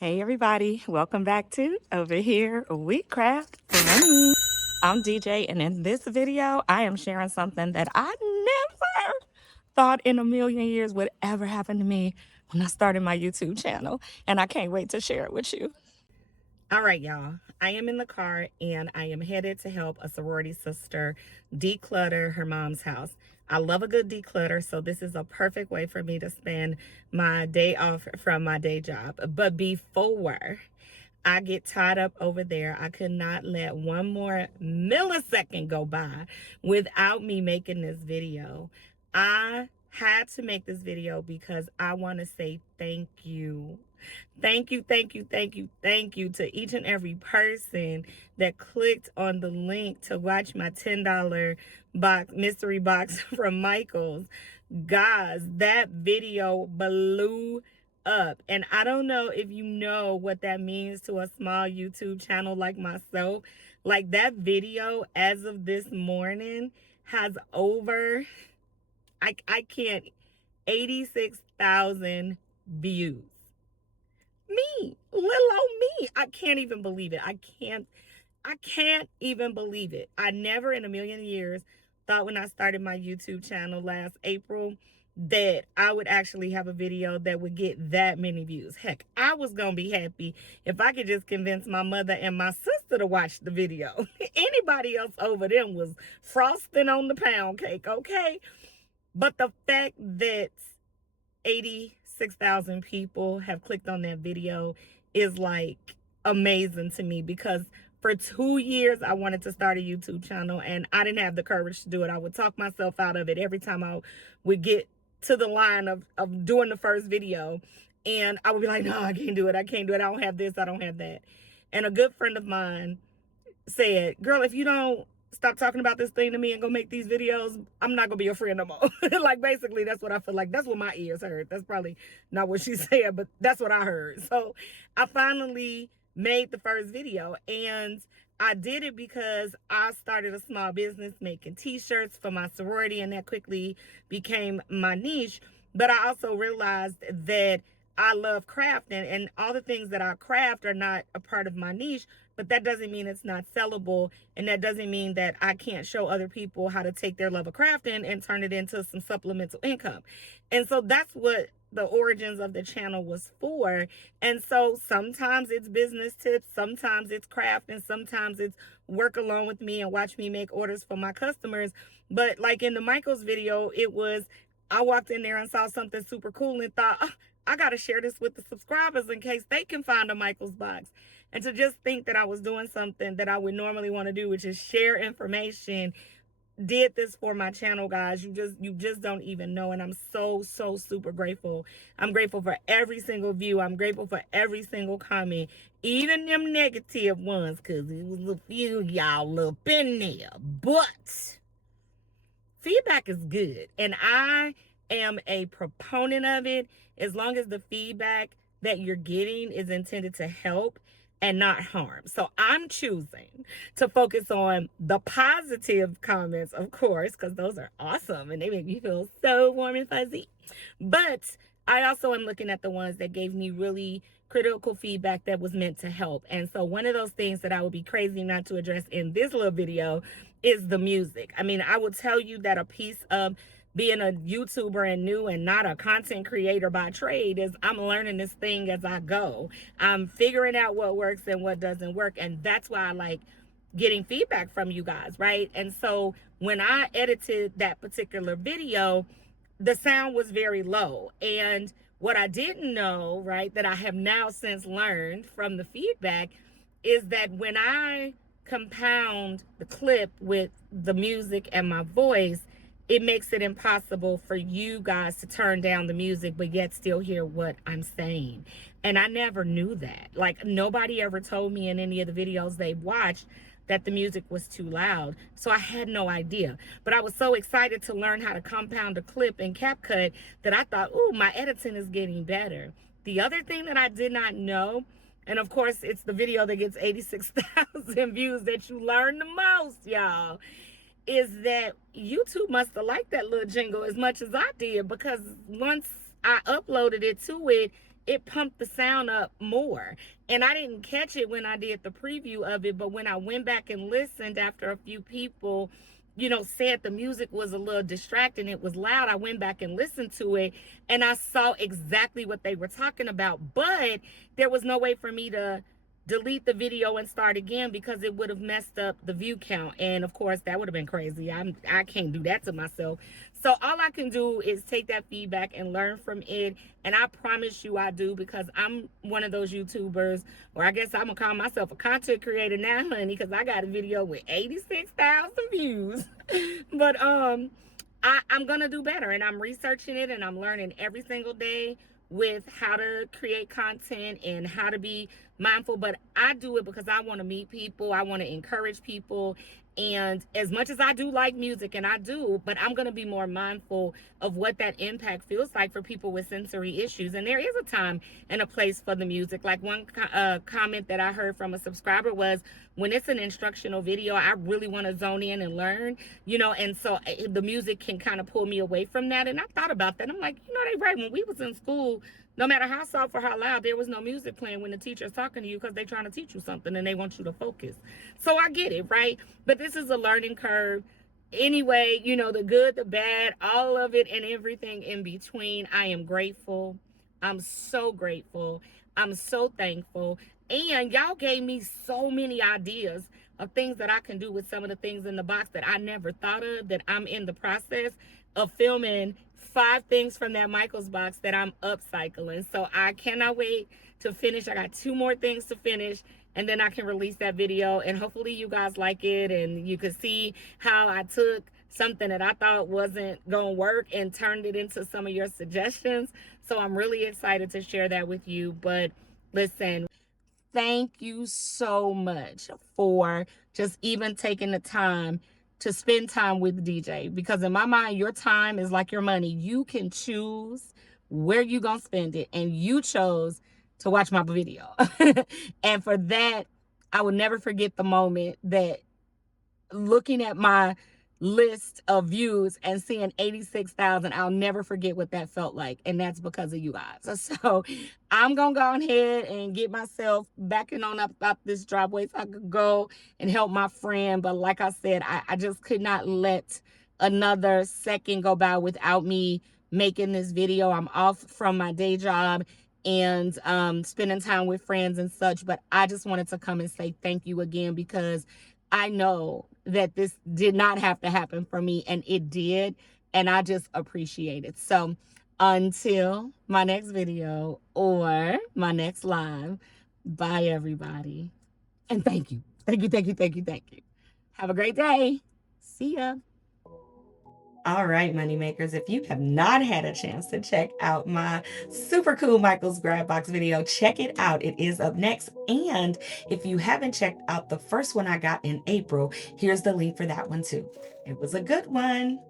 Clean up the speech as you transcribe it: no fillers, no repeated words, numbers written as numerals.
Hey everybody, welcome back to Over Here We Craft for Money. I'm DJ, and in this video, I am sharing something that I never thought in a million years would ever happen to me when I started my YouTube channel, and I can't wait to share it with you. All right, y'all. I am in the car and I am headed to help a sorority sister declutter her mom's house. I love a good declutter, so this is a perfect way for me to spend my day off from my day job. But before I get tied up over there, I could not let one more millisecond go by without me making this video. I had to make this video because I want to say thank you. Thank you to each and every person that clicked on the link to watch my $10 mystery box from Michaels. Guys, that video blew up. And I don't know if you know what that means to a small YouTube channel like myself. Like, that video, as of this morning, has over, I can't, 86,000 views. Me, little old me. I can't even believe it. I can't even believe it. I never in a million years thought when I started my YouTube channel last April that I would actually have a video that would get that many views. Heck, I was gonna be happy if I could just convince my mother and my sister to watch the video. Anybody else over them was frosting on the pound cake, okay? But the fact that 86,000 people have clicked on that video is like amazing to me, because for 2 years I wanted to start a YouTube channel and I didn't have the courage to do it. I would talk myself out of it every time I would get to the line of doing the first video, and I would be like, no, I can't do it. I don't have this, I don't have that. And a good friend of mine said, girl, if you don't stop talking about this thing to me and go make these videos, I'm not gonna be your friend no more. Like, basically, that's what I feel like. That's what my ears heard. That's probably not what she said, but that's what I heard. So I finally made the first video, and I did it because I started a small business making t-shirts for my sorority, and that quickly became my niche. But I also realized that I love crafting, and all the things that I craft are not a part of my niche, but that doesn't mean it's not sellable, and that doesn't mean that I can't show other people how to take their love of crafting and turn it into some supplemental income. And so that's what the origins of the channel was for. And so sometimes it's business tips, sometimes it's craft, and sometimes it's work along with me and watch me make orders for my customers. But like in the Michaels video, it was, I walked in there and saw something super cool and thought, oh, I got to share this with the subscribers in case they can find a Michaels box. And to just think that I was doing something that I would normally want to do, which is share information, did this for my channel, guys. You just don't even know. And I'm so super grateful. I'm grateful for every single view. I'm grateful for every single comment, even them negative ones, because it was a few y'all up in there. But feedback is good, and I am a proponent of it as long as the feedback that you're getting is intended to help and not harm. So I'm choosing to focus on the positive comments, of course, because those are awesome and they make me feel so warm and fuzzy. But I also am looking at the ones that gave me really critical feedback that was meant to help. And so one of those things that I would be crazy not to address in this little video is the music. I mean, I will tell you that a piece of being a YouTuber and new and not a content creator by trade is I'm learning this thing as I go. I'm figuring out what works and what doesn't work. And that's why I like getting feedback from you guys, right? And so when I edited that particular video, the sound was very low. And what I didn't know, right, that I have now since learned from the feedback, is that when I compound the clip with the music and my voice, it makes it impossible for you guys to turn down the music but yet still hear what I'm saying. And I never knew that. Like, nobody ever told me in any of the videos they watched that the music was too loud. So I had no idea. But I was so excited to learn how to compound a clip in CapCut that I thought, ooh, my editing is getting better. The other thing that I did not know, and of course it's the video that gets 86,000 views that you learn the most, y'all, is that YouTube must have liked that little jingle as much as I did, because once I uploaded it to it, it pumped the sound up more. And I didn't catch it when I did the preview of it, but when I went back and listened after a few people, said the music was a little distracting, it was loud, I went back and listened to it, and I saw exactly what they were talking about. But there was no way for me to delete the video and start again because it would have messed up the view count, and of course that would have been crazy. I can't do that to myself. So all I can do is take that feedback and learn from it, and I promise you I do, because I'm one of those YouTubers, or I guess I'm gonna call myself a content creator now, honey, because I got a video with 86,000 views. But I'm gonna do better, and I'm researching it, and I'm learning every single day with how to create content and how to be mindful. But I do it because I want to meet people, I want to encourage people, and as much as I do like music, and I do, but I'm going to be more mindful of what that impact feels like for people with sensory issues. And there is a time and a place for the music. Like one comment that I heard from a subscriber was, when it's an instructional video, I really want to zone in and learn, and so the music can kind of pull me away from that. And I thought about that. I'm like, they right. When we was in school, no matter how soft or how loud, there was no music playing when the teacher's talking to you, because they're trying to teach you something and they want you to focus. So I get it, right? But this is a learning curve. Anyway, the good, the bad, all of it and everything in between. I am grateful. I'm so grateful. I'm so thankful. And y'all gave me so many ideas of things that I can do with some of the things in the box that I never thought of, that I'm in the process of filming 5 things from that Michaels box that I'm upcycling. So I cannot wait to finish. I got 2 more things to finish, and then I can release that video, and hopefully you guys like it, and you can see how I took something that I thought wasn't gonna work and turned it into some of your suggestions. So I'm really excited to share that with you. But listen, thank you so much for just even taking the time to spend time with DJ, because in my mind, your time is like your money. You can choose where you gonna spend it, and you chose to watch my video. And for that, I will never forget the moment that, looking at my list of views and seeing 86,000, I'll never forget what that felt like. And that's because of you guys. So I'm going to go ahead and get myself backing on up this driveway so I could go and help my friend. But like I said, I just could not let another second go by without me making this video. I'm off from my day job and spending time with friends and such. But I just wanted to come and say thank you again, because I know that this did not have to happen for me, and it did, and I just appreciate it. So until my next video or my next live, bye everybody. And thank you. Thank you, thank you, thank you, thank you. Have a great day. See ya. All right, moneymakers, if you have not had a chance to check out my super cool Michaels grab box video, check it out. It is up next. And if you haven't checked out the first one I got in April, here's the link for that one too. It was a good one.